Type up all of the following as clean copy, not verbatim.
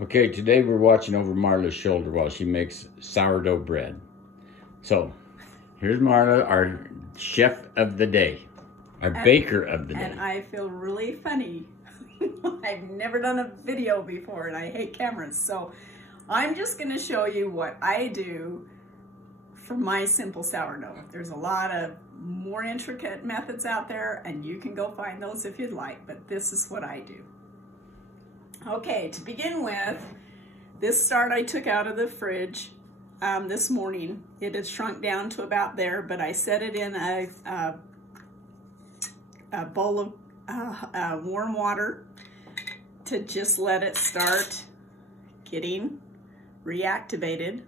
Okay, today we're watching over Marla's shoulder while she makes sourdough bread. So, here's Marla, our chef of the day, our baker of the day. And I feel really funny. I've never done a video before and I hate cameras. So, I'm just gonna show you what I do for my simple sourdough. There's a lot of more intricate methods out there and you can go find those if you'd like, but this is what I do. Okay, to begin with, this start I took out of the fridge this morning. It had shrunk down to about there, but I set it in a bowl of warm water to just let it start getting reactivated.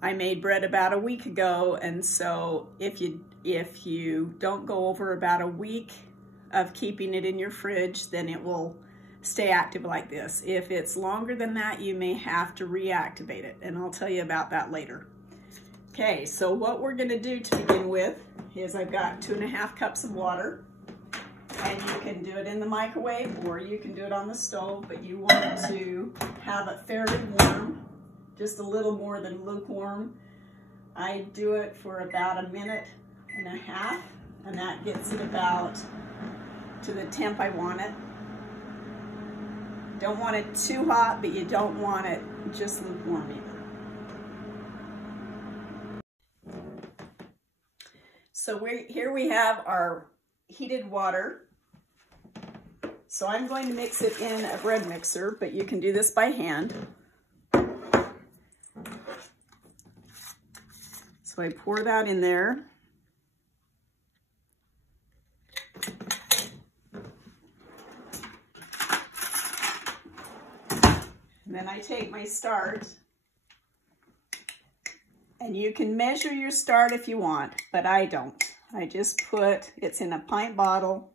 I made bread about a week ago, and so if you don't go over about a week of keeping it in your fridge, then it will stay active like this. If it's longer than that, you may have to reactivate it, and I'll tell you about that later. Okay, so what we're gonna do to begin with is I've got 2.5 cups of water, and you can do it in the microwave or you can do it on the stove, but you want to have it fairly warm, just a little more than lukewarm. I do it for about 1.5 minutes, and that gets it about to the temp I want it. Don't want it too hot, but you don't want it just lukewarm either. So here we have our heated water. So I'm going to mix it in a bread mixer, but you can do this by hand. So I pour that in there. And then I take my start, and you can measure your start if you want, but I don't. I just put, it's in a pint bottle,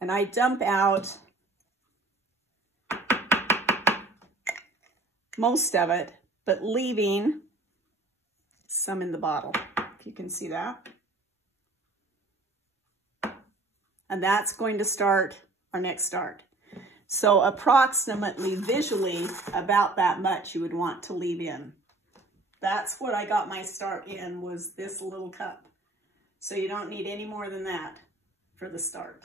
and I dump out most of it, but leaving some in the bottle, if you can see that. And that's going to start our next start. So approximately visually about that much you would want to leave in. That's what I got my start in, was this little cup. So you don't need any more than that for the start.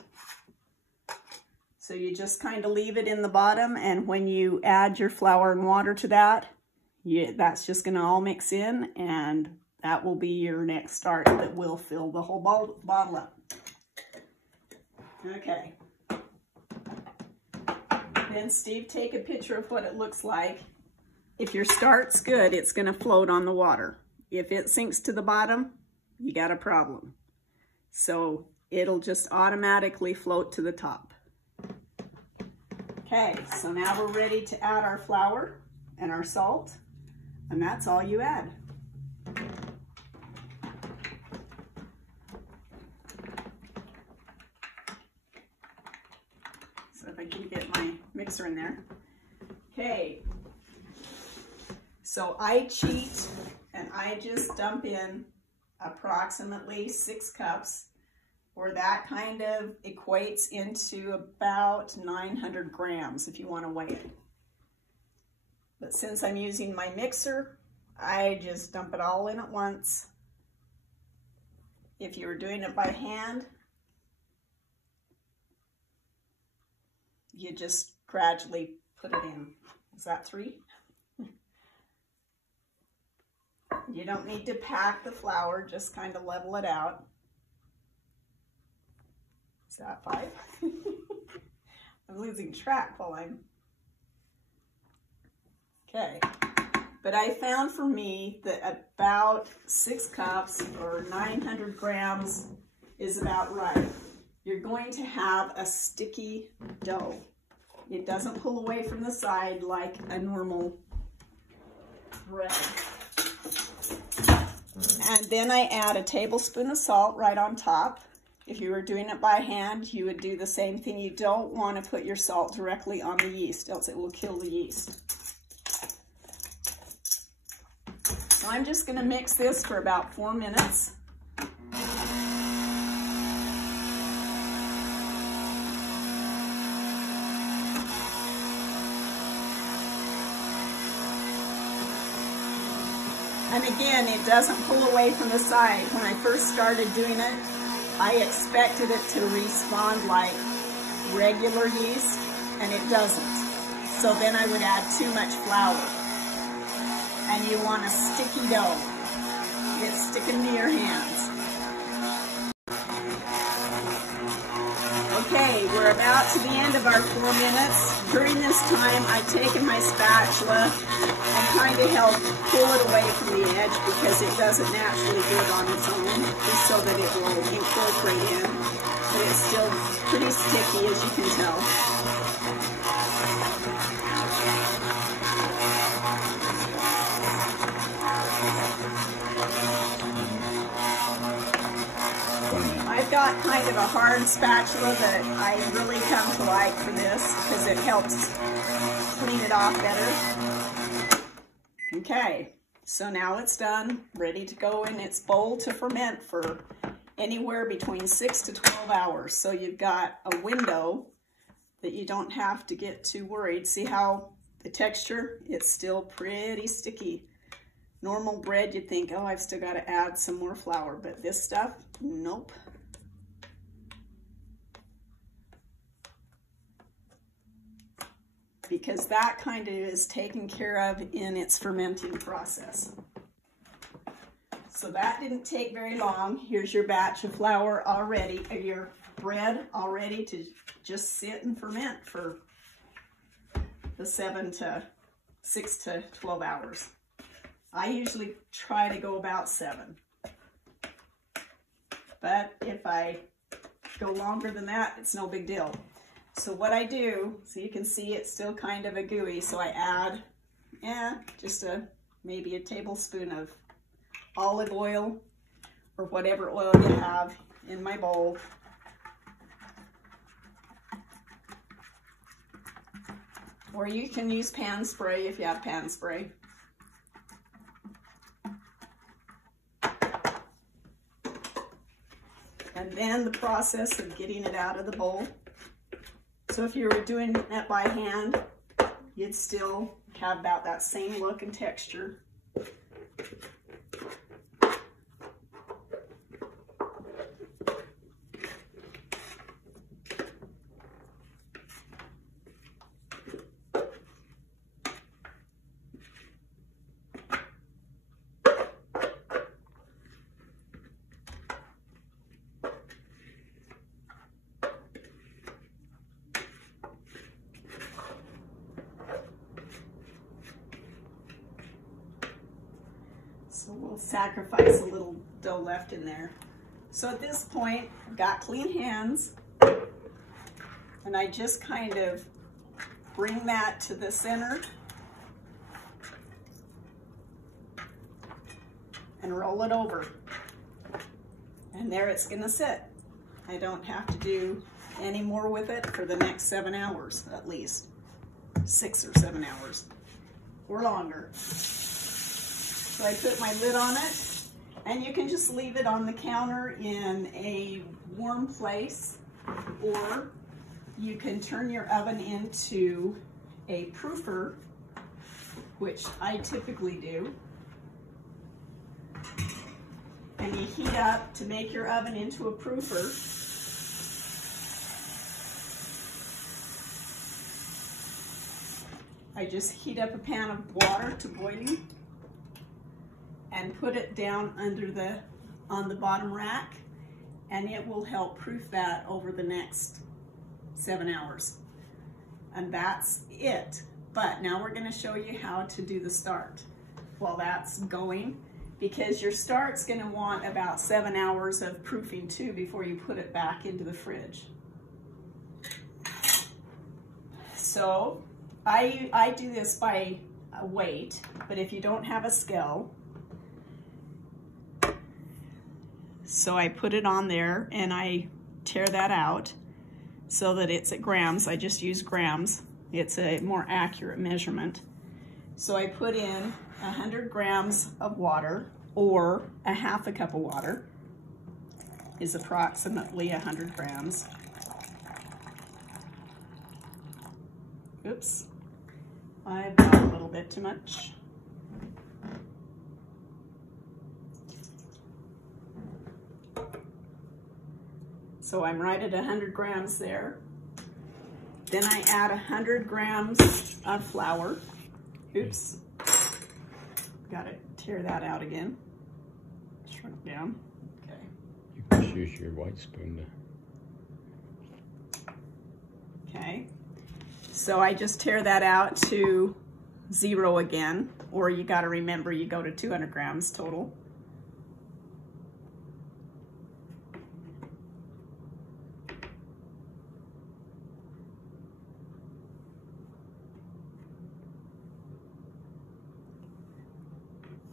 So you just kind of leave it in the bottom, and when you add your flour and water to that, that's just gonna all mix in, and that will be your next start that will fill the whole bottle up. Okay. Then Steve, take a picture of what it looks like. If your start's good, it's gonna float on the water. If it sinks to the bottom, you got a problem. So it'll just automatically float to the top. Okay, so now we're ready to add our flour and our salt, and that's all you add. So if I can get my mixer in there. Okay, so I cheat and I just dump in approximately 6 cups, or that kind of equates into about 900 grams if you want to weigh it. But since I'm using my mixer, I just dump it all in at once. If you were doing it by hand, you just gradually put it in. Is that 3? You don't need to pack the flour, just kind of level it out. Is that 5? I'm losing track while I'm... Okay. But I found for me that about 6 cups or 900 grams is about right. You're going to have a sticky dough. It doesn't pull away from the side like a normal bread. And then I add a tablespoon of salt right on top. If you were doing it by hand, you would do the same thing. You don't want to put your salt directly on the yeast, else it will kill the yeast. So I'm just going to mix this for about 4 minutes. And again, it doesn't pull away from the side. When I first started doing it, I expected it to respond like regular yeast, and it doesn't. So then I would add too much flour. And you want a sticky dough. It's sticking to your hands. Okay, we're about to the end of our 4 minutes. During this time, I've taken my spatula and kind of help pull it away from the edge because it doesn't naturally do it on its own, just so that it will incorporate in. But it's still pretty sticky, as you can tell. I've got kind of a hard spatula that I really come to like for this because it helps clean it off better. Okay, so now it's done, ready to go in its bowl to ferment for anywhere between 6 to 12 hours. So you've got a window that you don't have to get too worried. See how the texture? It's still pretty sticky. Normal bread, you'd think, oh, I've still got to add some more flour, but this stuff, nope. Because that kind of is taken care of in its fermenting process. So that didn't take very long. Here's your batch of flour already, or your bread all ready to just sit and ferment for the 6 to 12 hours. I usually try to go about 7. But if I go longer than that, it's no big deal. So what I do, so you can see it's still kind of a gooey, so I add, just maybe a tablespoon of olive oil or whatever oil you have in my bowl. Or you can use pan spray if you have pan spray. And then the process of getting it out of the bowl. So if you were doing that by hand, you'd still have about that same look and texture. So we'll sacrifice a little dough left in there. So at this point, I've got clean hands, and I just kind of bring that to the center and roll it over. And there it's gonna sit. I don't have to do any more with it for the next 7 hours, at least. 6 or 7 hours, or longer. So I put my lid on it, and you can just leave it on the counter in a warm place, or you can turn your oven into a proofer, which I typically do. And you heat up to make your oven into a proofer. I just heat up a pan of water to boiling and put it down under on the bottom rack, and it will help proof that over the next 7 hours. And that's it. But now we're gonna show you how to do the start while that's going, because your start's gonna want about 7 hours of proofing too before you put it back into the fridge. So I do this by weight, but if you don't have a scale, so I put it on there and I tear that out so that it's at grams. I just use grams. It's a more accurate measurement. So I put in 100 grams of water, or a half a cup of water is approximately 100 grams. Oops, I've got a little bit too much. So I'm right at 100 grams there. Then I add 100 grams of flour. Oops. Got to tear that out again. Shrunk down. Okay. You can just use your white spoon to... Okay. So I just tear that out to 0 again, or you got to remember you go to 200 grams total.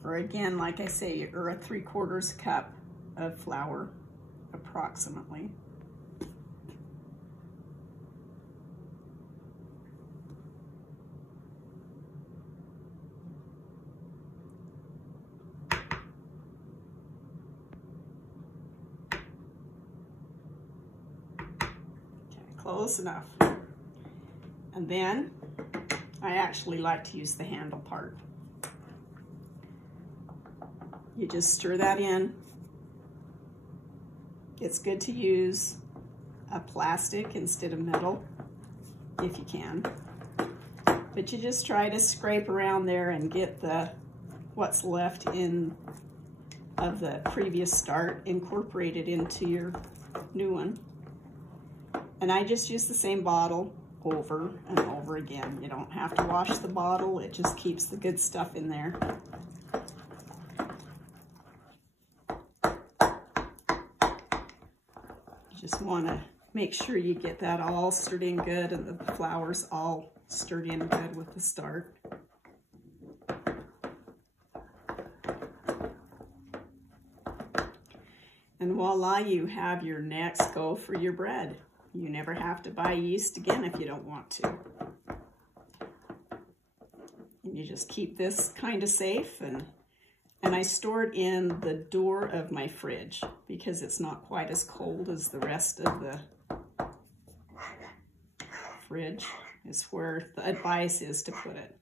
Or again, like I say, or a 3/4 cup of flour, approximately. Close enough. And then I actually like to use the handle part. You just stir that in. It's good to use a plastic instead of metal if you can. But you just try to scrape around there and get what's left of the previous start incorporated into your new one. And I just use the same bottle over and over again. You don't have to wash the bottle. It just keeps the good stuff in there. You just want to make sure you get that all stirred in good and the flour's all stirred in good with the start. And voila, you have your next go for your bread. You never have to buy yeast again if you don't want to. And you just keep this kind of safe, and I store it in the door of my fridge because it's not quite as cold as the rest of the fridge. Is where the advice is to put it.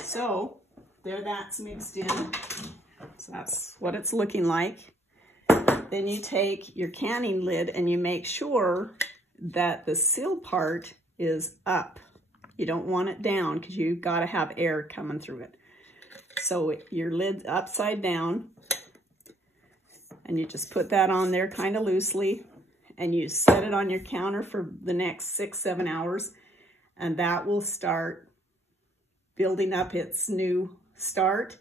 So there, that's mixed in. So that's what it's looking like. Then you take your canning lid and you make sure that the seal part is up. You don't want it down because you've got to have air coming through it. So your lid's upside down, and you just put that on there kind of loosely, and you set it on your counter for the next 6-7 hours, and that will start building up its new start.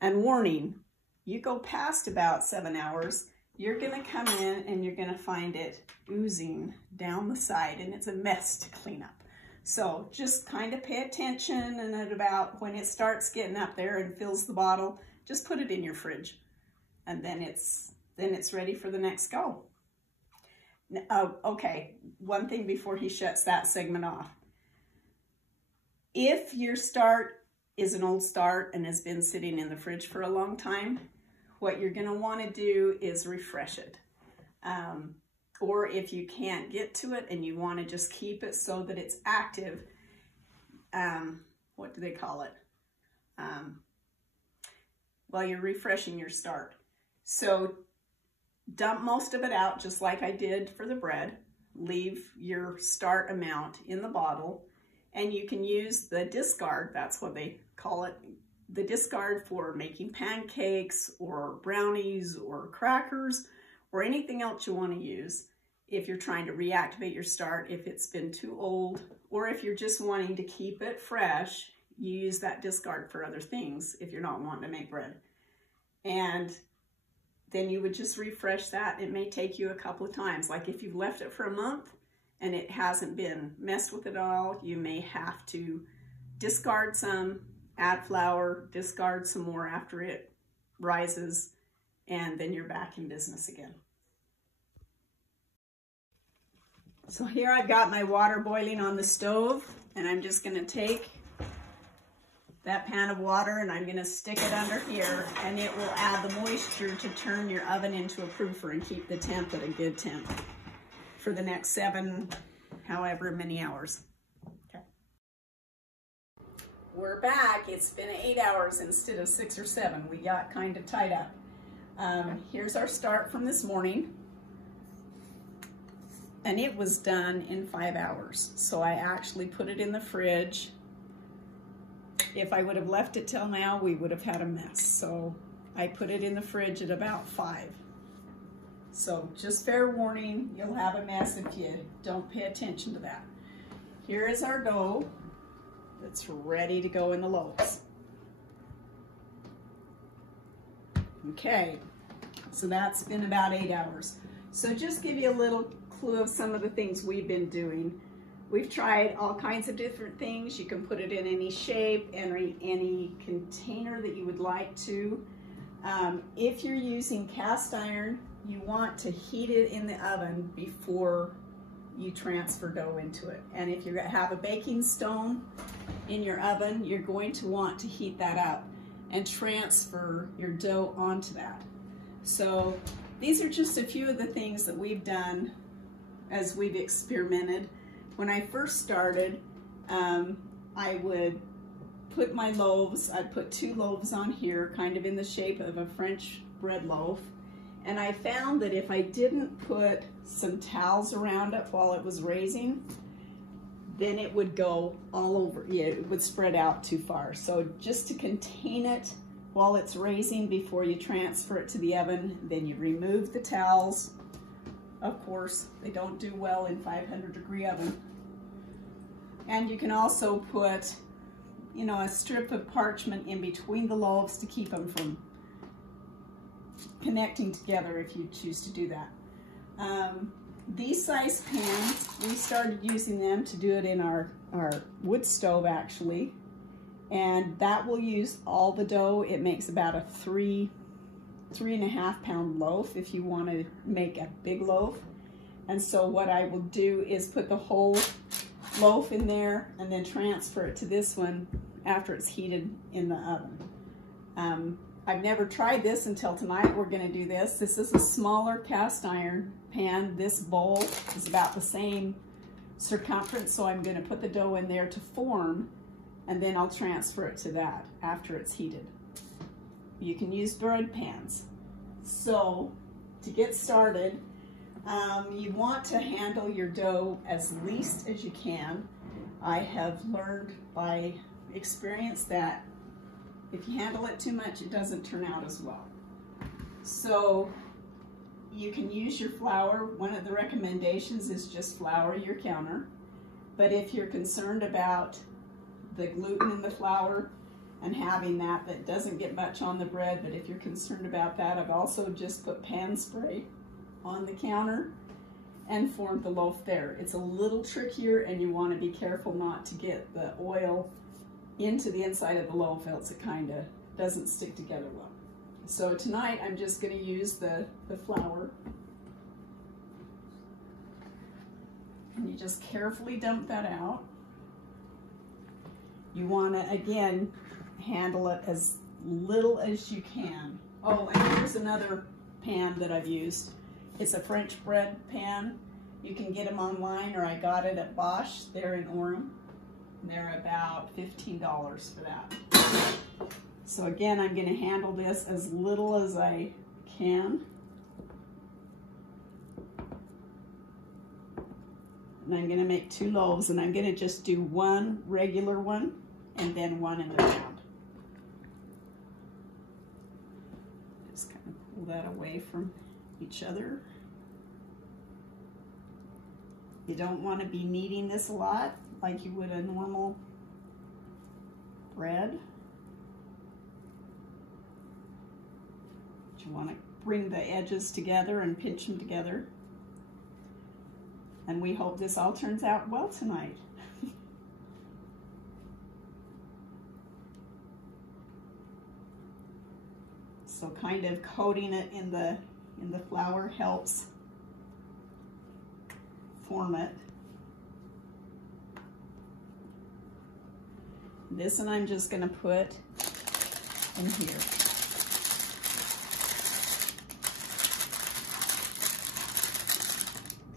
And warning, you go past about 7 hours, you're gonna come in and you're gonna find it oozing down the side, and it's a mess to clean up. So just kind of pay attention, and at about when it starts getting up there and fills the bottle, just put it in your fridge, and then it's ready for the next go. Okay, one thing before he shuts that segment off. If your start is an old start and has been sitting in the fridge for a long time, what you're going to want to do is refresh it. Or if you can't get to it and you want to just keep it so that it's active, what do they call it? Well, you're refreshing your start. So dump most of it out just like I did for the bread. Leave your start amount in the bottle, and you can use the discard, that's what they call it, the discard for making pancakes or brownies or crackers or anything else you want to use if you're trying to reactivate your start, if it's been too old, or if you're just wanting to keep it fresh, you use that discard for other things if you're not wanting to make bread. And then you would just refresh that. It may take you a couple of times. Like if you've left it for a month and it hasn't been messed with at all, you may have to discard some, add flour, discard some more after it rises, and then you're back in business again. So here I've got my water boiling on the stove, and I'm just going to take that pan of water and I'm going to stick it under here, and it will add the moisture to turn your oven into a proofer and keep the temp at a good temp for the next 7, however many hours. Okay. We're back. It's been 8 hours instead of 6 or 7. We got kind of tied up. Here's our start from this morning. and it was done in 5 hours. So I actually put it in the fridge. If I would have left it till now, we would have had a mess. So I put it in the fridge at about 5. So just fair warning, you'll have a mess if you don't pay attention to that. Here is our dough that's ready to go in the loaves. Okay, so that's been about 8 hours. So just give you a little clue of some of the things we've been doing. We've tried all kinds of different things. You can put it in any shape, any container that you would like to. If you're using cast iron, you want to heat it in the oven before you transfer dough into it. And if you have a baking stone in your oven, you're going to want to heat that up and transfer your dough onto that. So these are just a few of the things that we've done as we've experimented. When I first started, I would put my loaves, I'd put 2 loaves on here, kind of in the shape of a French bread loaf. And I found that if I didn't put some towels around it while it was raising, then it would go all over. Yeah, it would spread out too far. So just to contain it while it's raising before you transfer it to the oven, then you remove the towels. Of course, they don't do well in 500-degree oven. And you can also put, you know, a strip of parchment in between the loaves to keep them from connecting together if you choose to do that. These size pans, we started using them to do it in our wood stove actually, and that will use all the dough. It makes about a 3.5 pound loaf if you want to make a big loaf. And so what I will do is put the whole loaf in there and then transfer it to this one after it's heated in the oven. I've never tried this until tonight. We're going to do this. This is a smaller cast iron pan. This bowl is about the same circumference, so I'm going to put the dough in there to form, and then I'll transfer it to that after it's heated. You can use bread pans. So to get started, you want to handle your dough as least as you can. I have learned by experience that if you handle it too much, it doesn't turn out as well. So you can use your flour. One of the recommendations is just flour your counter. But if you're concerned about the gluten in the flour and having that doesn't get much on the bread, but if you're concerned about that, I've also just put pan spray on the counter and formed the loaf there. It's a little trickier, and you want to be careful not to get the oil into the inside of the loaf, else it kind of doesn't stick together well. So tonight I'm just going to use the flour, and you just carefully dump that out. You want to again handle it as little as you can. Oh, and here's another pan that I've used. It's a French bread pan. You can get them online, or I got it at Bosch there in Orem. They're about $15 for that. So again, I'm going to handle this as little as I can. And I'm going to make 2 loaves, and I'm going to just do one regular one and then one in the round. Just kind of pull that away from each other. You don't want to be kneading this a lot like you would a normal bread. But you want to bring the edges together and pinch them together. And we hope this all turns out well tonight. So kind of coating it in the flour helps form it. This one I'm just going to put in here.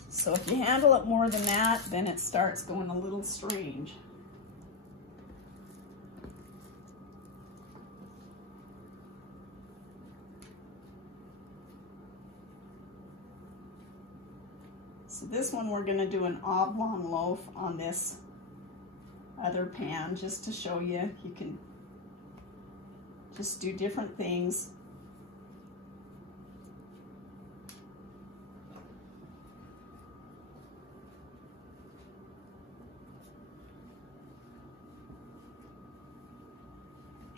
So if you handle it more than that, then it starts going a little strange. So this one we're going to do an oblong loaf on this other pan just to show you. You can just do different things.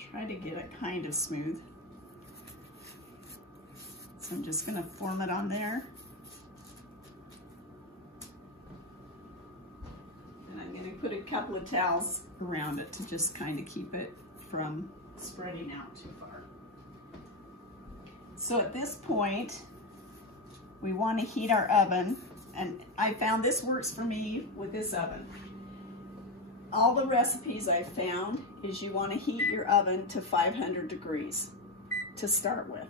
Try to get it kind of smooth. So I'm just going to form it on there. And I'm going to put a couple of towels around it to just kind of keep it from spreading out too far. So at this point, we want to heat our oven, and I found this works for me with this oven. All the recipes I've found is you want to heat your oven to 500 degrees to start with.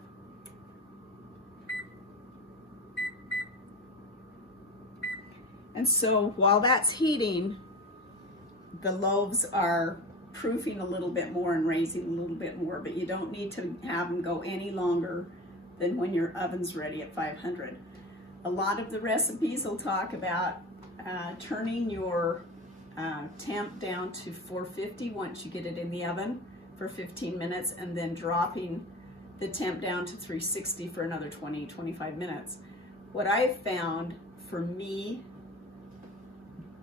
And so while that's heating, the loaves are proofing a little bit more and raising a little bit more, but you don't need to have them go any longer than when your oven's ready at 500. A lot of the recipes will talk about turning your temp down to 450 once you get it in the oven for 15 minutes, and then dropping the temp down to 360 for another 20-25 minutes. What I've found, for me,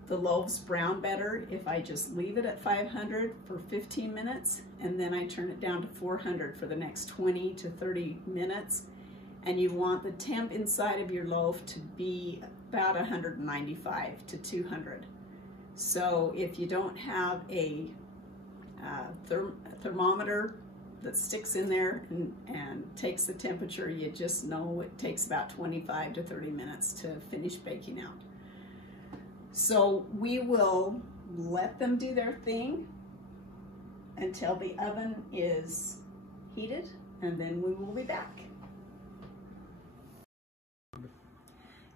the loaves brown better if I just leave it at 500 for 15 minutes and then I turn it down to 400 for the next 20 to 30 minutes. And you want the temp inside of your loaf to be about 195 to 200. So if you don't have a thermometer that sticks in there and takes the temperature, you just know it takes about 25 to 30 minutes to finish baking out. So we will let them do their thing until the oven is heated, and then we will be back.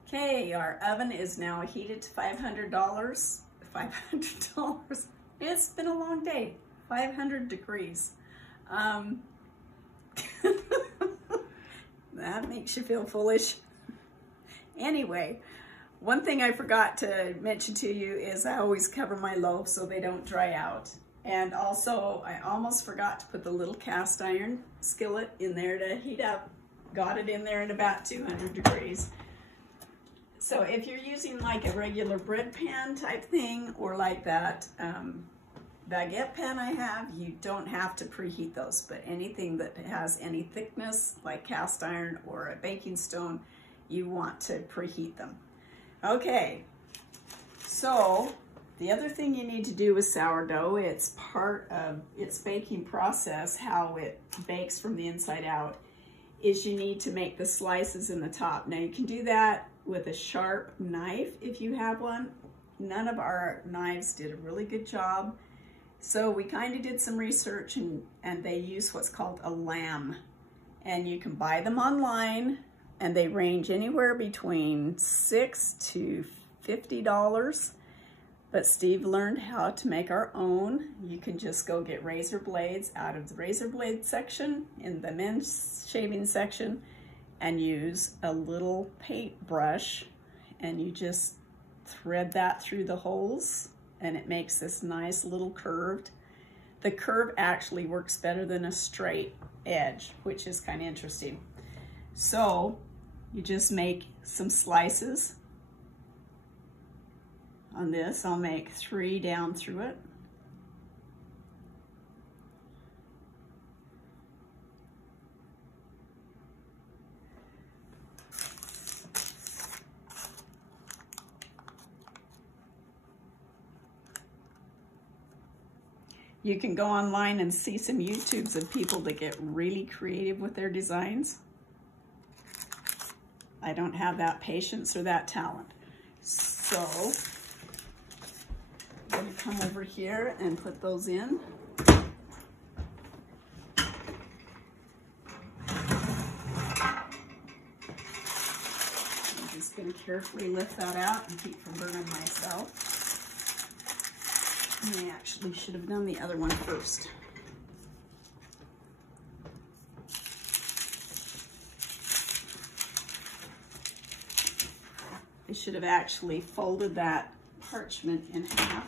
Okay, our oven is now heated to $500. $500. It's been a long day. 500 degrees. That makes you feel foolish. Anyway, one thing I forgot to mention to you is I always cover my loaves so they don't dry out. And also, I almost forgot to put the little cast iron skillet in there to heat up. Got it in there at about 200 degrees. So if you're using like a regular bread pan type thing, or like that baguette pan I have, you don't have to preheat those. But anything that has any thickness, like cast iron or a baking stone, you want to preheat them. Okay, so the other thing you need to do with sourdough, it's part of its baking process, how it bakes from the inside out, is you need to make the slices in the top. Now you can do that with a sharp knife if you have one. None of our knives did a really good job. So we kind of did some research, and they use what's called a lamb. And you can buy them online, and they range anywhere between $6 to $50. But Steve learned how to make our own. You can just go get razor blades out of the razor blade section in the men's shaving section and use a little paintbrush, and you just thread that through the holes, and it makes this nice little curved. The curve actually works better than a straight edge, which is kind of interesting. So you just make some slices. On this, I'll make 3 down through it. You can go online and see some YouTubes of people that get really creative with their designs. I don't have that patience or that talent. So I'm going to come over here and put those in. I'm just going to carefully lift that out and keep from burning myself. I actually should have done the other one first. I should have actually folded that parchment in half.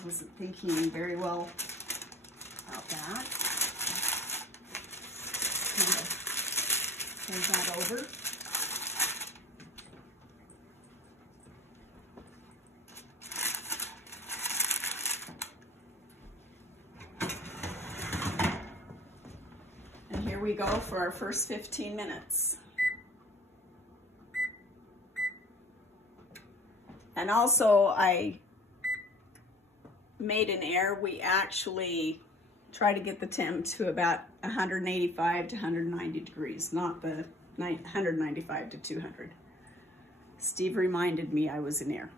I wasn't thinking very well about that. Kind of turn that over. And here we go for our first 15 minutes. And also, I made an error. We actually try to get the temp to about 185 to 190 degrees, not the 195 to 200. Steve reminded me I was in error.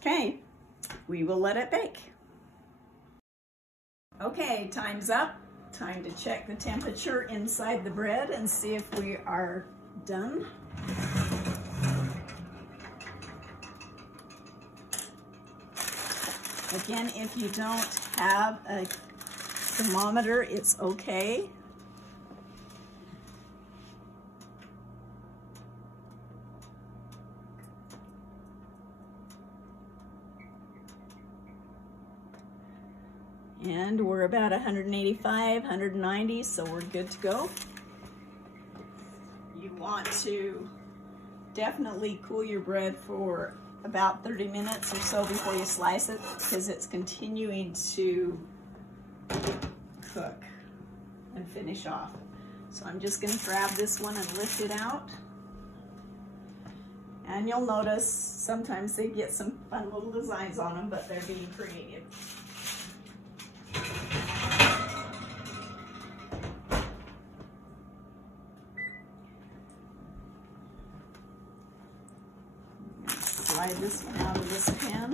Okay, we will let it bake. Okay, time's up. Time to check the temperature inside the bread and see if we are done. Again, if you don't have a thermometer, it's okay. And we're about 185, 190, so we're good to go. You want to definitely cool your bread for about 30 minutes or so before you slice it, because it's continuing to cook and finish off. So I'm just going to grab this one and lift it out. And you'll notice sometimes they get some fun little designs on them, but they're being creative. Slide this one out of this pan.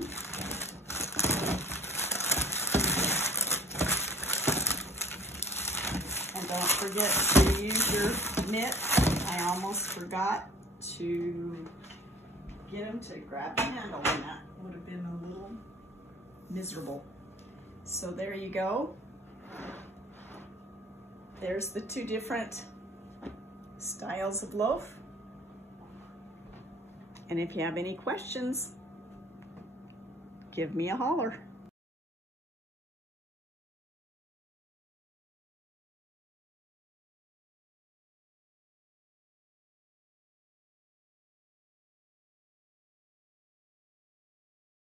And don't forget to use your mitt. I almost forgot to get them to grab the handle, and that would have been a little miserable. So there you go. There's the two different styles of loaf. And if you have any questions, give me a holler.